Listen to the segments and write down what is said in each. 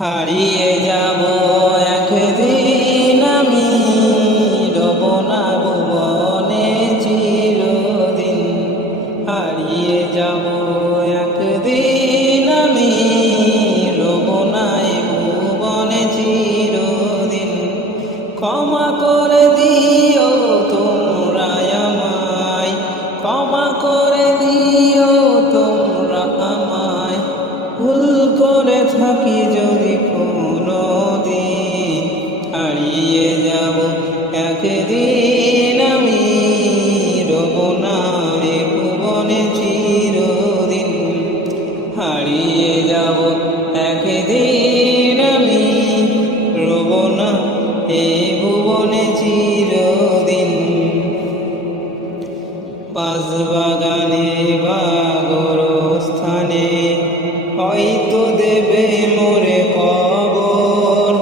হারিয়ে যাব একদিন আমি, রব না ভুবনে চিরদিন। হারিয়ে যাব একদিন আমি, রব না ভুবনে চিরদিন। ক্ষমা করে দিও তোমরা আমায়, ক্ষমা করে দিও তোমরা আমায়। ভুল করে থাকি যদি কোনো দিন, হারিয়ে যাব একদিন আমি, রব না এ ভুবনে চিরদিন। হারিয়ে যাব একদিন আমি, রব না এ ভুবনে চিরদিন। বাঁশবাগানে বা গোরস্থানে হয়তো দেবে মোরে কবর,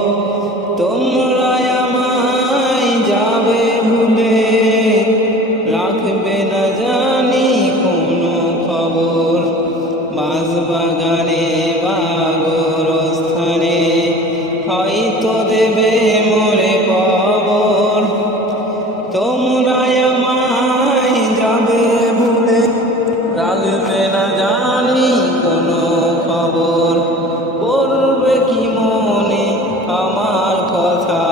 তোমরা আমায় যাবে ভুলে, রাখবে না জানি কোনো খবর। বাঁশবাগানে বা গোরস্থানে হয়তো দেবে মোরে কবর, তোমরা আমায় যাবে ভুলে, রাখবে না জানি কোনো খবর। বলবে কি মনে আমার কথা,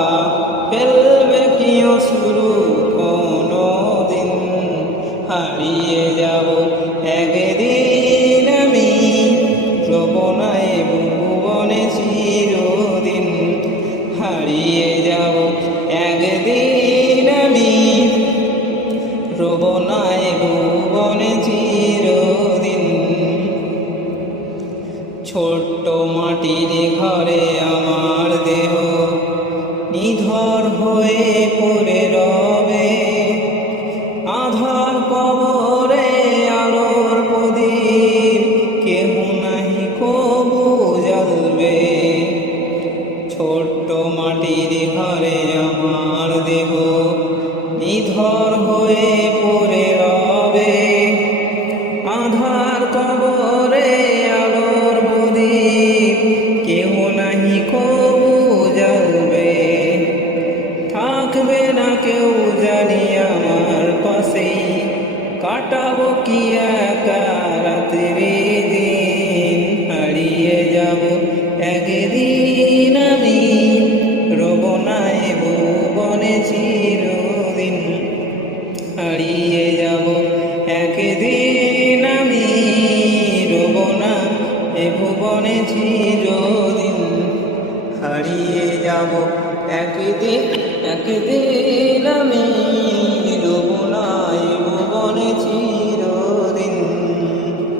ফেলবে কি অশ্রু কোনো দিন। হারিয়ে যাব একদিন আমি, রব না এ ভুবনে চিরদিন। হারিয়ে যাব একদিন আমি, রব না এ ভুবনে চিরদিন। ছোট্ট মাটির ঘরে আমার দেহ নিধর হয়ে পড়ে রবে, আধার কবরে আলোর প্রদীপ কেহ নাহি কবু জ্বলবে। ছোট্ট মাটির ঘরে আমার দেহ নিধর হয়ে পড়ে রবে, আধার কবরে আলোর প্রদীপ কেহ নাহি কবু জ্বলবে। থাকবে না কেউ জানি আমার পাশে, কাটাবো কি একা রাত্রি দিন। হারিয়ে যাব একদিন আমি, রব না এ ভুবনে চিরদিন। হারিয়ে যাব একদিন আমি, রব না এ ভুবনে চিরদিন। হারিয়ে যাব একদিন আমি,